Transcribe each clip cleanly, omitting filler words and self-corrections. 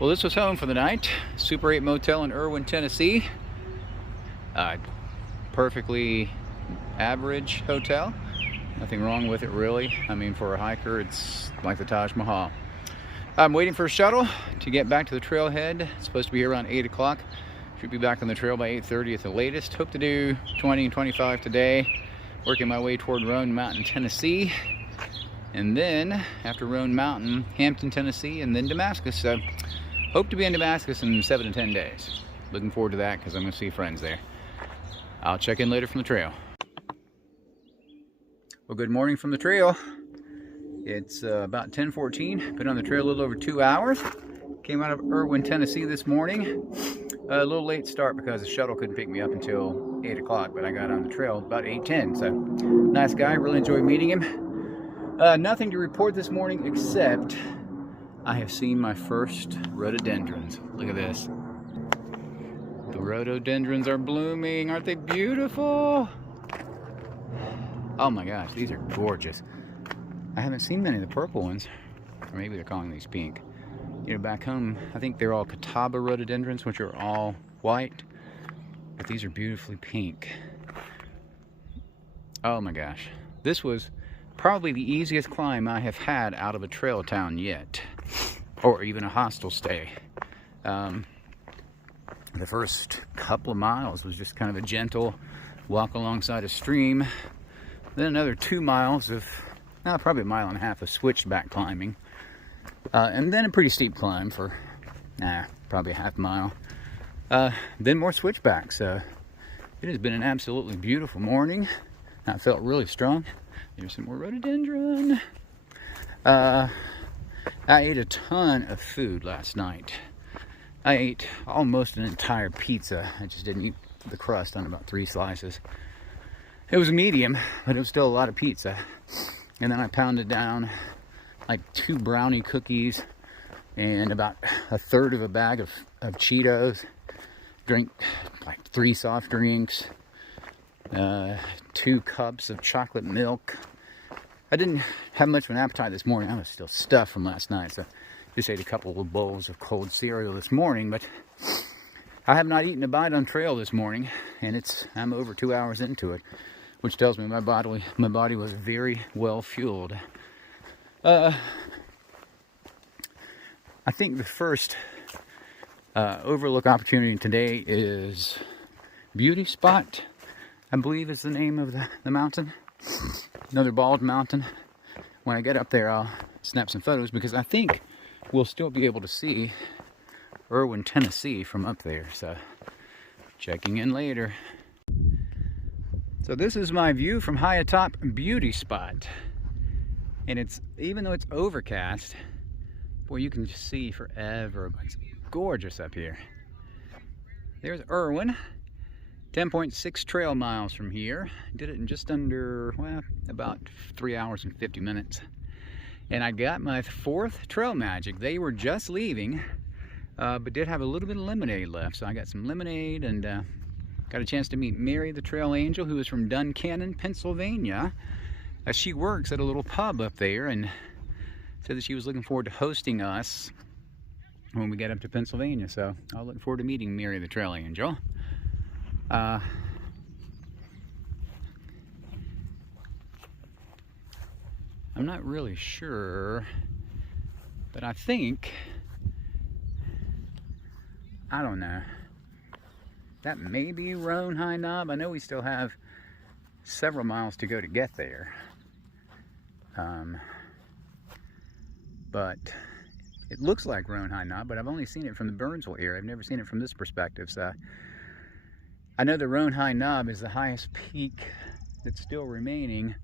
Well, this was home for the night. Super 8 Motel in Irwin, Tennessee. Perfectly average hotel. Nothing wrong with it, really. I mean, for a hiker, it's like the Taj Mahal. I'm waiting for a shuttle to get back to the trailhead. It's supposed to be here around 8 o'clock. Should be back on the trail by 8:30 at the latest. Hope to do 20 and 25 today. Working my way toward Roan Mountain, Tennessee. And then, after Roan Mountain, Hampton, Tennessee, and then Damascus. So, hope to be in Damascus in 7 to 10 days. Looking forward to that because I'm going to see friends there. I'll check in later from the trail. Well, good morning from the trail. It's about 10:14. Been on the trail a little over 2 hours. Came out of Irwin, Tennessee this morning. A little late start because the shuttle couldn't pick me up until 8 o'clock, but I got on the trail about 8:10. So, nice guy. Really enjoyed meeting him. Nothing to report this morning except I have seen my first rhododendrons. Look at this. The rhododendrons are blooming. Aren't they beautiful? Oh my gosh, these are gorgeous. I haven't seen many of the purple ones. Or maybe they're calling these pink. You know, back home, I think they're all catawba rhododendrons, which are all white. But these are beautifully pink. Oh my gosh. This was probably the easiest climb I have had out of a trail town yet. Or even a hostel stay. The first couple of miles was just kind of a gentle walk alongside a stream. Then another 2 miles of, probably 1.5 miles of switchback climbing. And then a pretty steep climb for, probably a half mile. Then more switchbacks. So it has been an absolutely beautiful morning. I felt really strong. There's some more rhododendron. I ate a ton of food last night. I ate almost an entire pizza. I just didn't eat the crust on about 3 slices. It was medium, but it was still a lot of pizza. And then I pounded down like 2 brownie cookies and about a third of a bag of Cheetos. Drank like 3 soft drinks, 2 cups of chocolate milk. I didn't have much of an appetite this morning. I was still stuffed from last night, so just ate a couple of bowls of cold cereal this morning. But I have not eaten a bite on trail this morning, and I'm over 2 hours into it, which tells me my body was very well fueled. I think the first overlook opportunity today is Beauty Spot, I believe is the name of the mountain. Another bald mountain. When I get up there, I'll snap some photos because I think we'll still be able to see Irwin, Tennessee from up there. So, checking in later. So this is my view from high atop Beauty Spot. And even though it's overcast, boy, you can just see forever. It's gorgeous up here. There's Irwin. 10.6 trail miles from here. Did it in just under, about 3 hours and 50 minutes. And I got my 4th trail magic. They were just leaving, but did have a little bit of lemonade left. So I got some lemonade and got a chance to meet Mary, the trail angel, who is from Duncannon, Pennsylvania. She works at a little pub up there and said that she was looking forward to hosting us when we get up to Pennsylvania. So I'll look forward to meeting Mary, the trail angel. I'm not really sure, but I think, I don't know, that may be Roan High Knob. I know we still have several miles to go to get there, but it looks like Roan High Knob, but I've only seen it from the Burnsville area. I've never seen it from this perspective, so I know the Roan High Knob is the highest peak that's still remaining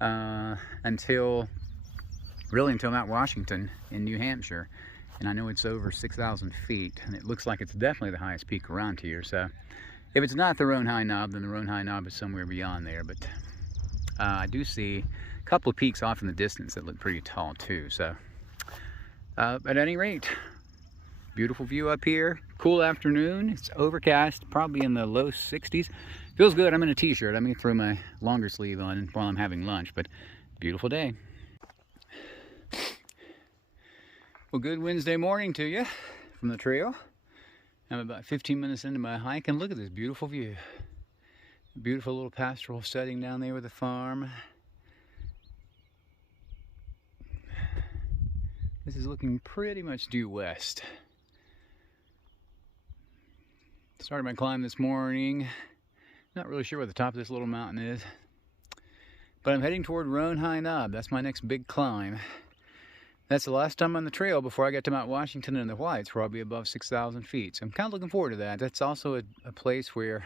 until Mount Washington in New Hampshire. And I know it's over 6,000 feet, and it looks like it's definitely the highest peak around here. So if it's not the Roan High Knob, then the Roan High Knob is somewhere beyond there. But I do see a couple of peaks off in the distance that look pretty tall too. So at any rate, beautiful view up here. Cool afternoon. It's overcast, probably in the low 60s. Feels good. I'm in a t-shirt. I may throw my longer sleeve on while I'm having lunch, but beautiful day. Well, good Wednesday morning to you from the trail. I'm about 15 minutes into my hike, and look at this beautiful view. Beautiful little pastoral setting down there with the farm. This is looking pretty much due west. Started my climb this morning. Not really sure where the top of this little mountain is, but I'm heading toward Roan High Knob. That's my next big climb. That's the last time on the trail before I get to Mount Washington and the Whites, where I'll be above 6,000 feet. So I'm kind of looking forward to that. That's also a place where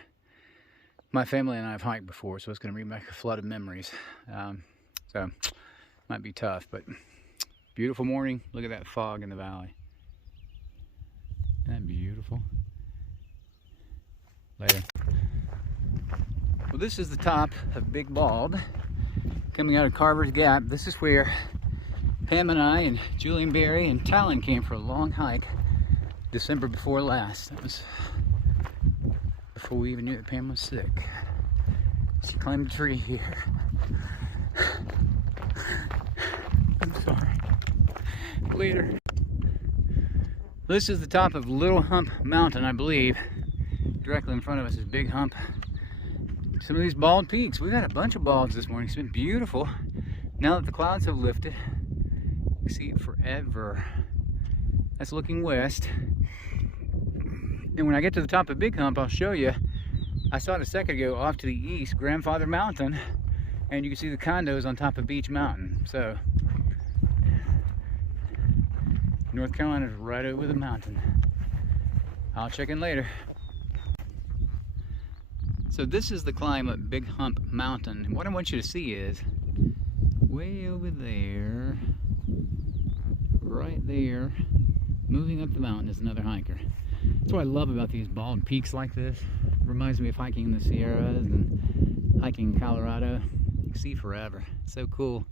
my family and I have hiked before, so it's going to bring back a flood of memories. So might be tough, but beautiful morning. Look at that fog in the valley. Isn't that beautiful? Later. Well, this is the top of Big Bald, coming out of Carver's Gap. This is where Pam and I and Julian Berry and Talon came for a long hike December before last. That was before we even knew that Pam was sick. She climbed a tree here. I'm sorry. Later. This is the top of Little Hump Mountain, I believe. Directly in front of us is Big Hump. Some of these bald peaks. We've had a bunch of balds this morning. It's been beautiful. Now that the clouds have lifted, you see it forever. That's looking west. And when I get to the top of Big Hump, I'll show you. I saw it a second ago off to the east, Grandfather Mountain, and you can see the condos on top of Beach Mountain. So, North Carolina's right over the mountain. I'll check in later. So this is the climb up Big Hump Mountain. And what I want you to see is, way over there, right there, moving up the mountain is another hiker. That's what I love about these bald peaks like this. It reminds me of hiking in the Sierras and hiking in Colorado. You can see forever. It's so cool.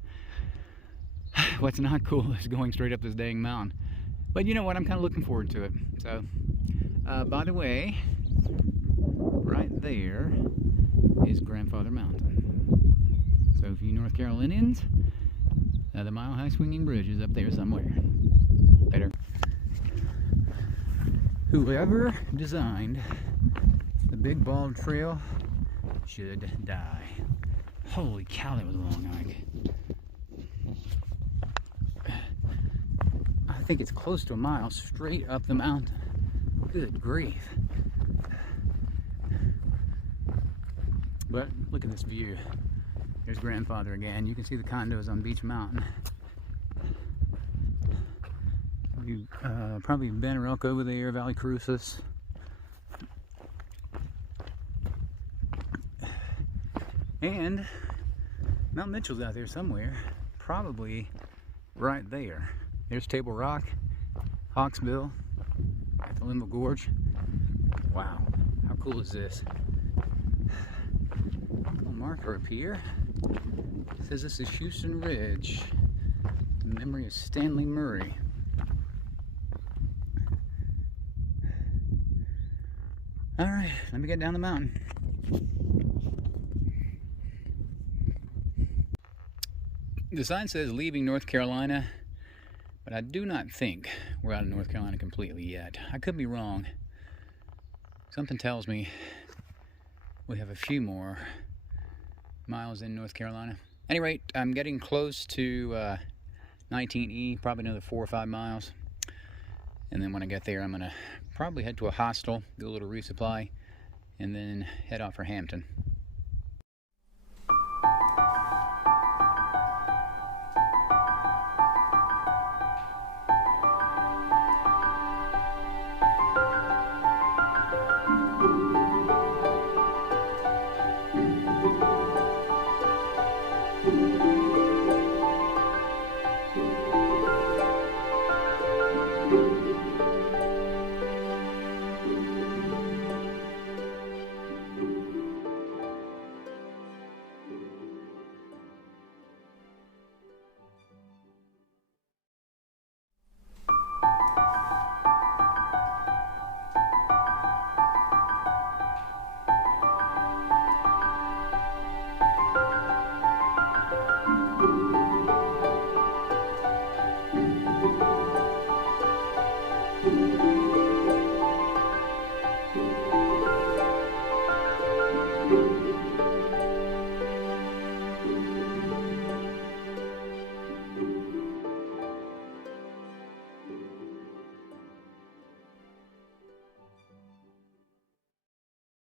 What's not cool is going straight up this dang mountain. But you know what? I'm kind of looking forward to it. So, by the way, right there is Grandfather Mountain. So if you North Carolinians, the Mile High Swinging Bridge is up there somewhere. Later. Whoever designed the Big Bald Trail should die. Holy cow, that was a long hike. I think it's close to a mile straight up the mountain. Good grief. But look at this view. There's Grandfather again. You can see the condos on Beach Mountain. You probably Banner Elk over there, Valley Crucis. And Mount Mitchell's out there somewhere, probably right there. There's Table Rock, Hawksbill, at the Linville Gorge. Wow, how cool is this? Little marker up here. It says this is Houston Ridge, in memory of Stanley Murray. All right, let me get down the mountain. The sign says leaving North Carolina, but I do not think we're out of North Carolina completely yet. I could be wrong. Something tells me we have a few more miles in North Carolina. At any rate, I'm getting close to 19E, probably another 4 or 5 miles. And then when I get there, I'm going to probably head to a hostel, do a little resupply, and then head off for Hampton.